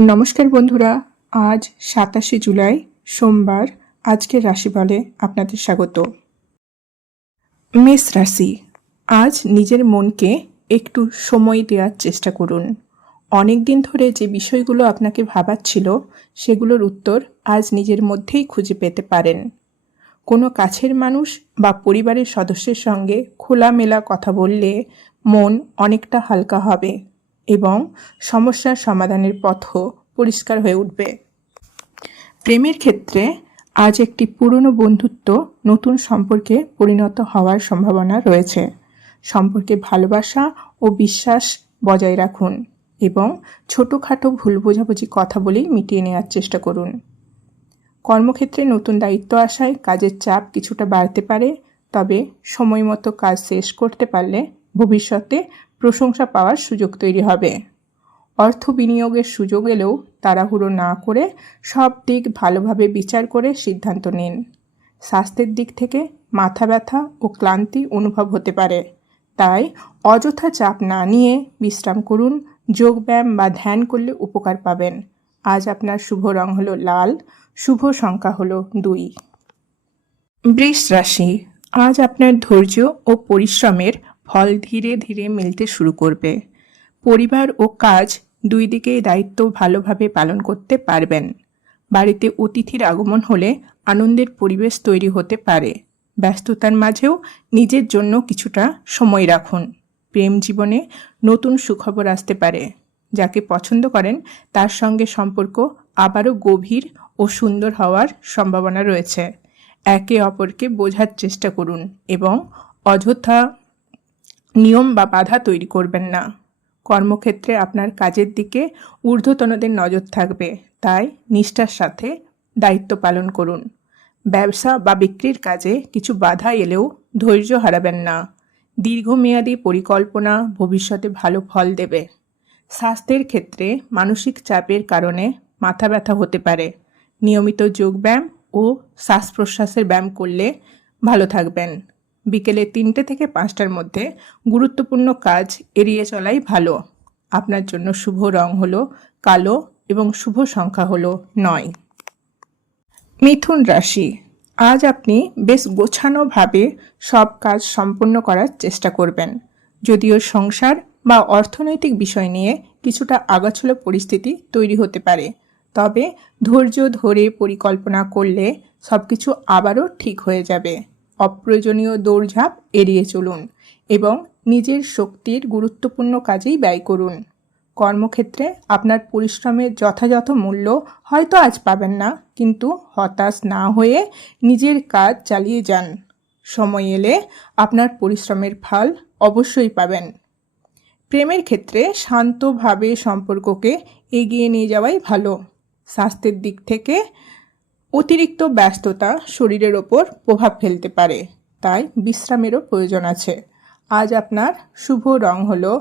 নমস্কার বন্ধুরা, আজ 27 জুলাই সোমবার। আজকের রাশিফলে আপনাদের স্বাগত। মেষ রাশি, আজ নিজের মনকে একটু সময় দেওয়ার চেষ্টা করুন। অনেক দিন ধরে যে বিষয়গুলো আপনাকে ভাবাচ্ছিল সেগুলোর উত্তর আজ নিজের মধ্যেই খুঁজে পেতে পারেন। কোনো কাছের মানুষ বা পরিবারের সদস্যের সঙ্গে খোলামেলা কথা বললে মন অনেকটা হালকা হবে এবং সমস্যার সমাধানের পথও পরিষ্কার হয়ে উঠবে। প্রেমের ক্ষেত্রে আজ একটি পুরনো বন্ধুত্ব নতুন সম্পর্কে পরিণত হওয়ার সম্ভাবনা রয়েছে। সম্পর্কে ভালোবাসা ও বিশ্বাস বজায় রাখুন এবং ছোটোখাটো ভুল বোঝাবুঝি কথা বলেই মিটিয়ে নেওয়ার চেষ্টা করুন। কর্মক্ষেত্রে নতুন দায়িত্ব আসায় কাজের চাপ কিছুটা বাড়তে পারে, তবে সময় মতো কাজ শেষ করতে পারলে ভবিষ্যতে প্রশংসা পাওয়ার সুযোগ তৈরি হবে। অর্থ বিনিয়োগের সুযোগ এলেও তাড়াহুড়ো না করে সব দিক ভালোভাবে বিচার করে সিদ্ধান্ত নিন। স্বাস্থ্যের দিক থেকে মাথা ব্যথা ও ক্লান্তি অনুভব হতে পারে, তাই অযথা চাপ না নিয়ে বিশ্রাম করুন। যোগব্যায়াম বা ধ্যান করলে উপকার পাবেন। আজ আপনার শুভ রং হলো লাল, শুভ সংখ্যা হলো 2। বৃষ রাশি, আজ আপনার ধৈর্য ও পরিশ্রমের ফল ধীরে ধীরে মিলতে শুরু করবে। পরিবার ও কাজ দুই দিকেই দায়িত্ব ভালোভাবে পালন করতে পারবেন। বাড়িতে অতিথির আগমন হলে আনন্দের পরিবেশ তৈরি হতে পারে। ব্যস্ততার মাঝেও নিজের জন্য কিছুটা সময় রাখুন। প্রেম জীবনে নতুন সুখবর আসতে পারে। যাকে পছন্দ করেন তার সঙ্গে সম্পর্ক আবারও গভীর ও সুন্দর হওয়ার সম্ভাবনা রয়েছে। একে অপরকে বোঝার চেষ্টা করুন এবং অযথা নিয়ম বা বাধা তৈরি করবেন না। কর্মক্ষেত্রে আপনার কাজের দিকে ঊর্ধ্বতনদের নজর থাকবে, তাই নিষ্ঠার সাথে দায়িত্ব পালন করুন। ব্যবসা বা বিক্রির কাজে কিছু বাধা এলেও ধৈর্য হারাবেন না। দীর্ঘমেয়াদী পরিকল্পনা ভবিষ্যতে ভালো ফল দেবে। স্বাস্থ্যের ক্ষেত্রে মানসিক চাপের কারণে মাথা ব্যথা হতে পারে। নিয়মিত যোগব্যায়াম ও শ্বাস প্রশ্বাসের ব্যায়াম করলে ভালো থাকবেন। বিকেলে 3টে থেকে 5টার মধ্যে গুরুত্বপূর্ণ কাজ এড়িয়ে চলাই ভালো। আপনার জন্য শুভ রং হলো কালো এবং শুভ সংখ্যা হলো 9। মিথুন রাশি, আজ আপনি বেশ গোছানোভাবে সব কাজ সম্পন্ন করার চেষ্টা করবেন। যদিও সংসার বা অর্থনৈতিক বিষয় নিয়ে কিছুটা আগাছালো পরিস্থিতি তৈরি হতে পারে, তবে ধৈর্য ধরে পরিকল্পনা করলে সবকিছু আবারও ঠিক হয়ে যাবে। অপ্রয়োজনীয় দৌড়ঝাঁপ এড়িয়ে চলুন এবং নিজের শক্তির গুরুত্বপূর্ণ কাজেই ব্যয় করুন। কর্মক্ষেত্রে আপনার পরিশ্রমের যথাযথ মূল্য হয়তো আজ পাবেন না, কিন্তু হতাশ না হয়ে নিজের কাজ চালিয়ে যান। সময় এলে আপনার পরিশ্রমের ফল অবশ্যই পাবেন। প্রেমের ক্ষেত্রে শান্তভাবে সম্পর্ককে এগিয়ে নিয়ে যাওয়াই ভালো। স্বাস্থ্যের দিক থেকে অতিরিক্ত ব্যস্ততা শরীরের ওপর প্রভাব ফেলতে পারে, তাই বিশ্রামেরও প্রয়োজন আছে। আজ আপনার শুভ রং হলো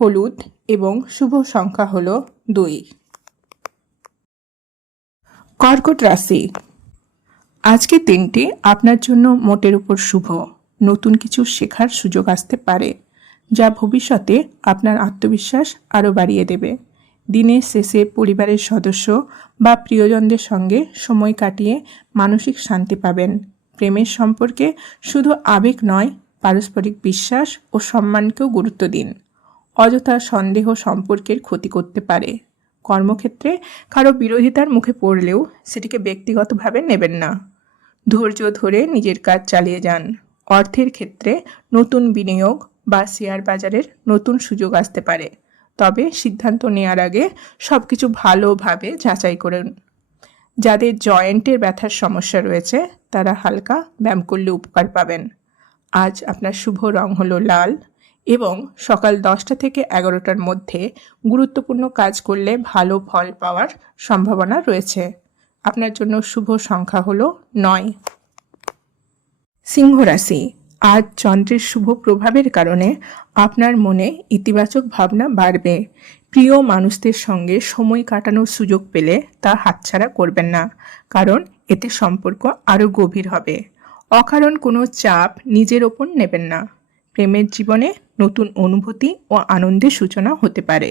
হলুদ এবং শুভ সংখ্যা হলো 2। কর্কট রাশি, আজকের দিনটি আপনার জন্য মোটের উপর শুভ। নতুন কিছু শেখার সুযোগ আসতে পারে, যা ভবিষ্যতে আপনার আত্মবিশ্বাস আরও বাড়িয়ে দেবে। দিনের শেষে পরিবারের সদস্য বা প্রিয়জনদের সঙ্গে সময় কাটিয়ে মানসিক শান্তি পাবেন। প্রেমের সম্পর্কে শুধু আবেগ নয়, পারস্পরিক বিশ্বাস ও সম্মানকেও গুরুত্ব দিন। অযথা সন্দেহ সম্পর্কের ক্ষতি করতে পারে। কর্মক্ষেত্রে কারো বিরোধিতার মুখে পড়লেও সেটিকে ব্যক্তিগতভাবে নেবেন না। ধৈর্য ধরে নিজের কাজ চালিয়ে যান। অর্থের ক্ষেত্রে নতুন বিনিয়োগ বা শেয়ার বাজারের নতুন সুযোগ আসতে পারে, তবে সিদ্ধান্ত নেওয়ার আগে সব কিছু ভালোভাবে যাচাই করুন। যাদের জয়েন্টের ব্যথার সমস্যা রয়েছে তারা হালকা ব্যায়াম করলে উপকার পাবেন। আজ আপনার শুভ রং হলো লাল এবং সকাল 10টা থেকে 11টার মধ্যে গুরুত্বপূর্ণ কাজ করলে ভালো ফল পাওয়ার সম্ভাবনা রয়েছে। আপনার জন্য শুভ সংখ্যা হলো 9। সিংহ রাশি, আজ চন্দ্রের শুভ প্রভাবের কারণে আপনার মনে ইতিবাচক ভাবনা বাড়বে। প্রিয় মানুষদের সঙ্গে সময় কাটানোর সুযোগ পেলে তা হাতছাড়া করবেন না, কারণ এতে সম্পর্ক আরও গভীর হবে। অকারণ কোনো চাপ নিজের ওপর নেবেন না। প্রেমের জীবনে নতুন অনুভূতি ও আনন্দের সূচনা হতে পারে।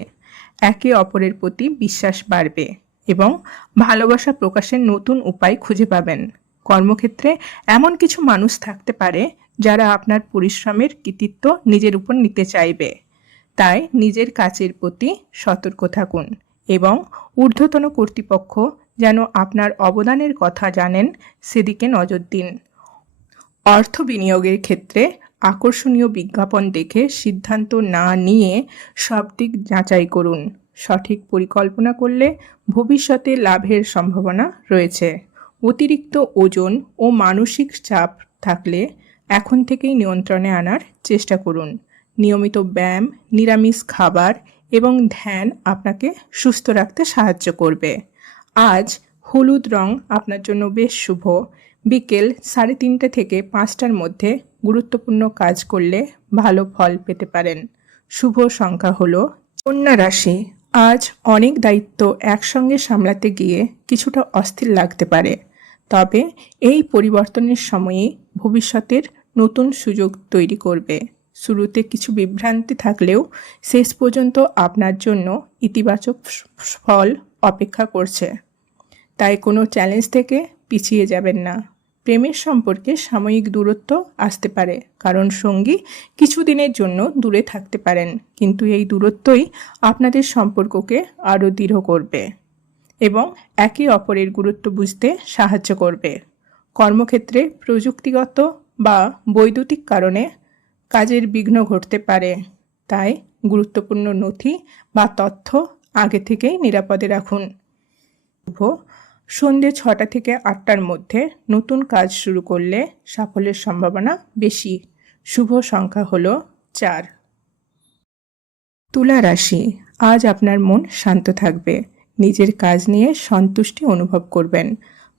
একে অপরের প্রতি বিশ্বাস বাড়বে এবং ভালোবাসা প্রকাশের নতুন উপায় খুঁজে পাবেন। কর্মক্ষেত্রে এমন কিছু মানুষ থাকতে পারে যারা আপনার পরিশ্রমের কৃতিত্ব নিজের উপর নিতে চাইবে। তাই নিজের কাজের প্রতি সতর্ক থাকুন এবং ঊর্ধ্বতন কর্তৃপক্ষ যেন আপনার অবদানের কথা জানেন সেদিকে নজর দিন। অর্থ বিনিয়োগের ক্ষেত্রে আকর্ষণীয় বিজ্ঞাপন দেখে সিদ্ধান্ত না নিয়ে সব দিক যাচাই করুন। সঠিক পরিকল্পনা করলে ভবিষ্যতে লাভের সম্ভাবনা রয়েছে। অতিরিক্ত ওজন ও মানসিক চাপ থাকলে এখন থেকেই নিয়ন্ত্রণে আনার চেষ্টা করুন। নিয়মিত ব্যায়াম, নিরামিষ খাবার এবং ধ্যান আপনাকে সুস্থ রাখতে সাহায্য করবে। আজ হলুদ রং আপনার জন্য বেশ শুভ। বিকেল 3:30 থেকে 5টার মধ্যে গুরুত্বপূর্ণ কাজ করলে ভালো ফল পেতে পারেন। শুভ সংখ্যা হলো কন্যা রাশি। আজ অনেক দায়িত্ব একসঙ্গে সামলাতে গিয়ে কিছুটা অস্থির লাগতে পারে, তবে এই পরিবর্তনের সময়ে ভবিষ্যতের নতুন সুযোগ তৈরি করবে। শুরুতে কিছু বিভ্রান্তি থাকলেও শেষ পর্যন্ত আপনার জন্য ইতিবাচক ফল অপেক্ষা করছে। তাই কোনো চ্যালেঞ্জ থেকে পিছিয়ে যাবেন না। প্রেমের সম্পর্কে সাময়িক দূরত্ব আসতে পারে, কারণ সঙ্গী কিছুদিনের জন্য দূরে থাকতে পারেন, কিন্তু এই দূরত্বই আপনাদের সম্পর্ককে আরও দৃঢ় করবে এবং একে অপরের গুরুত্ব বুঝতে সাহায্য করবে। কর্মক্ষেত্রে প্রযুক্তিগত বা বৈদ্যুতিক কারণে কাজের বিঘ্ন ঘটতে পারে, তাই গুরুত্বপূর্ণ নথি বা তথ্য আগে থেকেই নিরাপদে রাখুন। সন্ধ্যে 6টা থেকে 8টার মধ্যে নতুন কাজ শুরু করলে সাফল্যের সম্ভাবনা বেশি। শুভ সংখ্যা হলো 4। তুলা রাশি। আজ আপনার মন শান্ত থাকবে, নিজের কাজ নিয়ে সন্তুষ্টি অনুভব করবেন।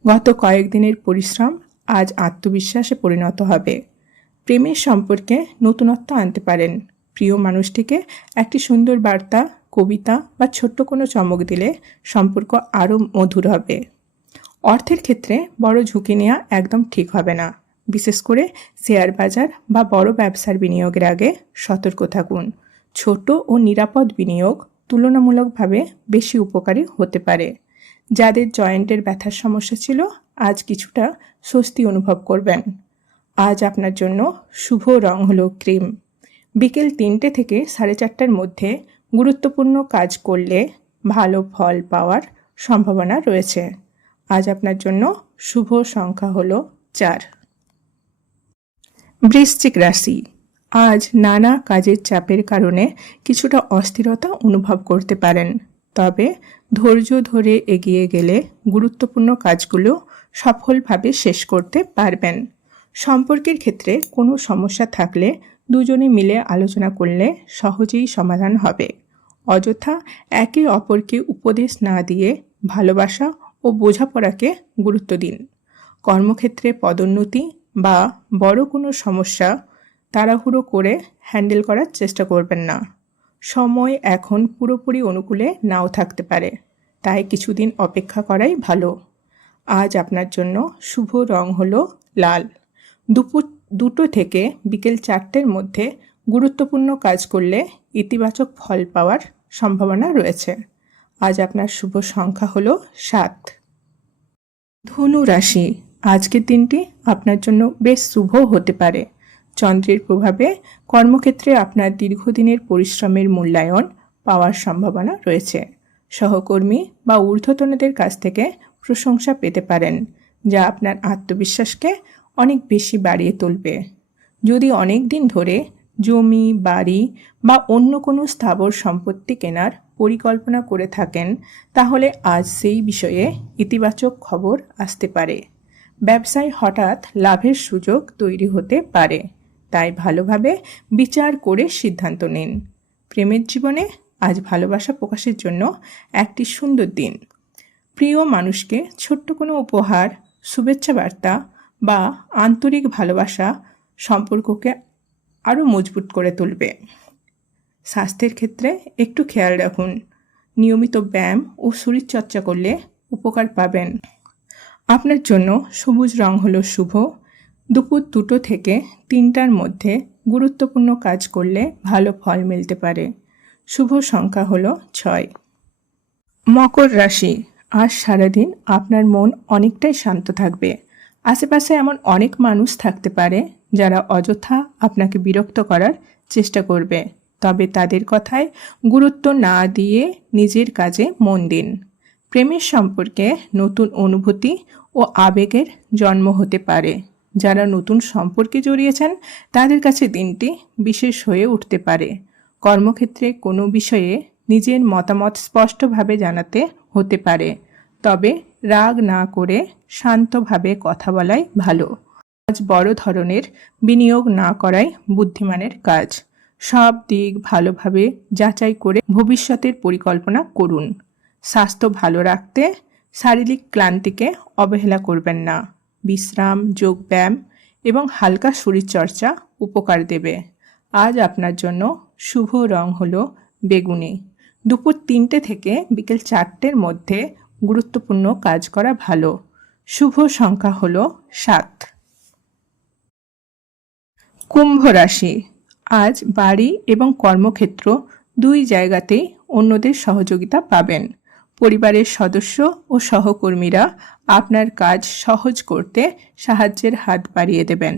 গত কয়েকদিনের পরিশ্রম আজ আত্মবিশ্বাসে পরিণত হবে। প্রেমের সম্পর্কে নতুনত্ব আনতে পারেন। প্রিয় মানুষটিকে একটি সুন্দর বার্তা, কবিতা বা ছোট্ট কোনো চমক দিলে সম্পর্ক আরও মধুর হবে। অর্থের ক্ষেত্রে বড় ঝুঁকি নেওয়া একদম ঠিক হবে না। বিশেষ করে শেয়ার বাজার বা বড় ব্যবসার বিনিয়োগের আগে সতর্ক থাকুন। ছোট ও নিরাপদ বিনিয়োগ তুলনামূলকভাবে বেশি উপকারী হতে পারে। যাদের জয়েন্টের ব্যথার সমস্যা ছিল, আজ কিছুটা স্বস্তি অনুভব করবেন। আজ আপনার জন্য শুভ রং হলো ক্রিম। বিকেল 3টে থেকে 4:30টার মধ্যে গুরুত্বপূর্ণ কাজ করলে ভালো ফল পাওয়ার সম্ভাবনা রয়েছে। আজ আপনার জন্য শুভ সংখ্যা হলো 4। বৃশ্চিক রাশি। আজ নানা কাজের চাপের কারণে কিছুটা অস্থিরতা অনুভব করতে পারেন, তবে ধৈর্য ধরে এগিয়ে গেলে গুরুত্বপূর্ণ কাজগুলো সফলভাবে শেষ করতে পারবেন। সম্পর্কের ক্ষেত্রে কোনো সমস্যা থাকলে দুজনে মিলে আলোচনা করলে সহজেই সমাধান হবে। অযথা একে অপরকে উপদেশ না দিয়ে ভালোবাসা ও বোঝাপড়াকে গুরুত্ব দিন। কর্মক্ষেত্রে পদোন্নতি বা বড় কোনো সমস্যা তাড়াহুড়ো করে হ্যান্ডেল করার চেষ্টা করবেন না। সময় এখন পুরোপুরি অনুকূলে নাও থাকতে পারে, তাই কিছুদিন অপেক্ষা করাই ভালো। আজ আপনার জন্য শুভ রং হলো লাল। দুপুর 2টো থেকে বিকেল 4টের মধ্যে গুরুত্বপূর্ণ কাজ করলে ইতিবাচক ফল পাওয়ার সম্ভাবনা রয়েছে। আজ আপনার শুভ সংখ্যা হলো 7। ধনু রাশি। আজকের দিনটি আপনার জন্য বেশ শুভ হতে পারে। চন্দ্রের প্রভাবে কর্মক্ষেত্রে আপনার দীর্ঘদিনের পরিশ্রমের মূল্যায়ন পাওয়ার সম্ভাবনা রয়েছে। সহকর্মী বা ঊর্ধ্বতনদের কাছ থেকে প্রশংসা পেতে পারেন, যা আপনার আত্মবিশ্বাসকে অনেক বেশি বাড়িয়ে তুলবে। যদি অনেক দিন ধরে জমি, বাড়ি বা অন্য কোনো স্থাবর সম্পত্তি কেনার পরিকল্পনা করে থাকেন, তাহলে আজ সেই বিষয়ে ইতিবাচক খবর আসতে পারে। ব্যবসায় হঠাৎ লাভের সুযোগ তৈরি হতে পারে, তাই ভালোভাবে বিচার করে সিদ্ধান্ত নিন। প্রেমের জীবনে আজ ভালোবাসা প্রকাশের জন্য একটি সুন্দর দিন। প্রিয় মানুষকে ছোট্ট কোনো উপহার, শুভেচ্ছা বার্তা বা আন্তরিক ভালোবাসা সম্পর্ককে আরও মজবুত করে তুলবে। স্বাস্থ্যের ক্ষেত্রে একটু খেয়াল রাখুন। নিয়মিত ব্যায়াম ও শরীরচর্চা করলে উপকার পাবেন। আপনার জন্য সবুজ রং হলো শুভ। দুপুর 2টো থেকে 3টার মধ্যে গুরুত্বপূর্ণ কাজ করলে ভালো ফল মিলতে পারে। শুভ সংখ্যা হলো 6। মকর রাশি, আজ সারাদিন আপনার মন অনেকটাই শান্ত থাকবে। আশেপাশে এমন অনেক মানুষ থাকতে পারে যারা অযথা আপনাকে বিরক্ত করার চেষ্টা করবে, তবে তাদের কথায় গুরুত্ব না দিয়ে নিজের কাজে মন দিন। প্রেমের সম্পর্কে নতুন অনুভূতি ও আবেগের জন্ম হতে পারে। যারা নতুন সম্পর্কে জড়িয়েছেন তাদের কাছে দিনটি বিশেষ হয়ে উঠতে পারে। কর্মক্ষেত্রে কোনো বিষয়ে নিজের মতামত স্পষ্টভাবে জানাতে হতে পারে, তবে রাগ না করে শান্তভাবে কথা বলাই ভালো। আজ বড় ধরনের বিনিয়োগ না করাই বুদ্ধিমানের কাজ। সব দিক ভালোভাবে যাচাই করে ভবিষ্যতের পরিকল্পনা করুন। স্বাস্থ্য ভালো রাখতে শারীরিক ক্লান্তিকে অবহেলা করবেন না। বিশ্রাম, যোগব্যায়াম এবং হালকা শরীরচর্চা উপকার দেবে। আজ আপনার জন্য শুভ রং হলো বেগুনি। দুপুর 3টে থেকে বিকেল 4টের মধ্যে গুরুত্বপূর্ণ কাজ করা ভালো। শুভ সংখ্যা হলো 7। কুম্ভ রাশি, আজ বাড়ি এবং কর্মক্ষেত্র দুই জায়গাতেই অন্যদের সহযোগিতা পাবেন। পরিবারের সদস্য ও সহকর্মীরা আপনার কাজ সহজ করতে সাহায্যের হাত বাড়িয়ে দেবেন।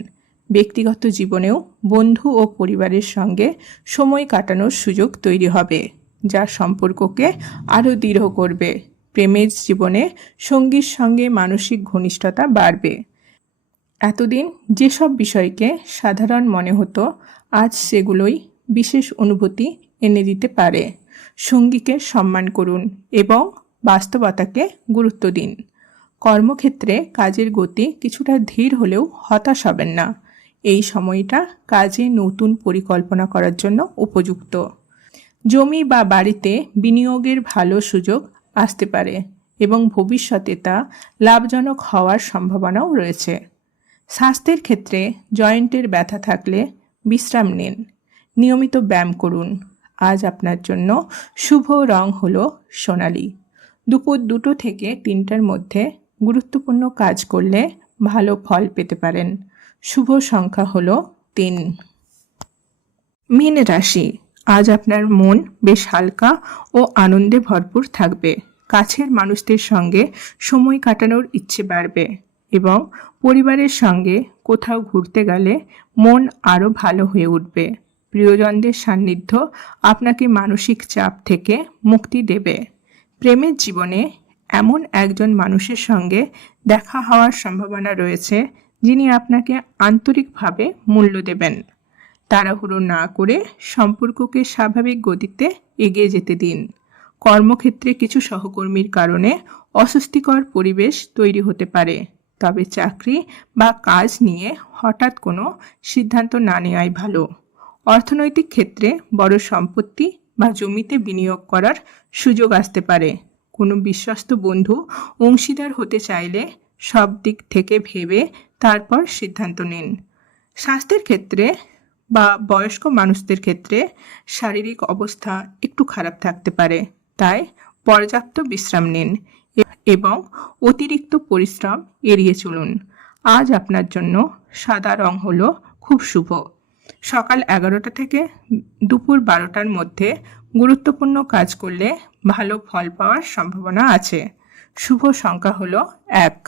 ব্যক্তিগত জীবনেও বন্ধু ও পরিবারের সঙ্গে সময় কাটানোর সুযোগ তৈরি হবে, যা সম্পর্ককে আরও দৃঢ় করবে। প্রেমের জীবনে সঙ্গীর সঙ্গে মানসিক ঘনিষ্ঠতা বাড়বে। এতদিন যেসব বিষয়কে সাধারণ মনে হতো, আজ সেগুলোই বিশেষ অনুভূতি এনে দিতে পারে। সঙ্গীকে সম্মান করুন এবং বাস্তবতাকে গুরুত্ব দিন। কর্মক্ষেত্রে কাজের গতি কিছুটা ধীর হলেও হতাশ হবেন না। এই সময়টা কাজে নতুন পরিকল্পনা করার জন্য উপযুক্ত। জমি বা বাড়িতে বিনিয়োগের ভালো সুযোগ আসতে পারে এবং ভবিষ্যতে তা লাভজনক হওয়ার সম্ভাবনাও রয়েছে। স্বাস্থ্যের ক্ষেত্রে জয়েন্টের ব্যথা থাকলে বিশ্রাম নিন। নিয়মিত ব্যায়াম করুন। আজ আপনার জন্য শুভ রং হলো সোনালি। দুপুর 2টো থেকে 3টার মধ্যে গুরুত্বপূর্ণ কাজ করলে ভালো ফল পেতে পারেন। শুভ সংখ্যা হলো 3। মীন রাশি, আজ আপনার মন বেশ হালকা ও আনন্দে ভরপুর থাকবে। কাছের মানুষদের সঙ্গে সময় কাটানোর ইচ্ছে বাড়বে এবং পরিবারের সঙ্গে কোথাও ঘুরতে গেলে মন আরও ভালো হয়ে উঠবে। প্রিয়জনদের সান্নিধ্য আপনাকে মানসিক চাপ থেকে মুক্তি দেবে। প্রেমের জীবনে এমন একজন মানুষের সঙ্গে দেখা হওয়ার সম্ভাবনা রয়েছে যিনি আপনাকে আন্তরিকভাবে মূল্য দেবেন। তাড়াহুড়ো না করে সম্পর্ককে স্বাভাবিক গতিতে এগিয়ে যেতে দিন। কর্মক্ষেত্রে কিছু সহকর্মীর কারণে অস্বস্তিকর পরিবেশ তৈরি হতে পারে, তবে চাকরি বা কাজ নিয়ে হঠাৎ কোনো সিদ্ধান্ত না নেওয়াই ভালো। অর্থনৈতিক ক্ষেত্রে বড় সম্পত্তি বা জমিতে বিনিয়োগ করার সুযোগ আসতে পারে। কোনো বিশ্বস্ত বন্ধু অংশীদার হতে চাইলে সব দিক থেকে ভেবে তারপর সিদ্ধান্ত নিন। স্বাস্থ্যের ক্ষেত্রে বা বয়স্ক মানুষদের ক্ষেত্রে শারীরিক অবস্থা একটু খারাপ থাকতে পারে, তাই পর্যাপ্ত বিশ্রাম নিন এবং অতিরিক্ত পরিশ্রম এড়িয়ে চলুন। আজ আপনার জন্য সাদা রং হলো খুব শুভ। সকাল 11টা থেকে দুপুর 12টার মধ্যে গুরুত্বপূর্ণ কাজ করলে ভালো ফল পাওয়ার সম্ভাবনা আছে। শুভ সংখ্যা হলো 1।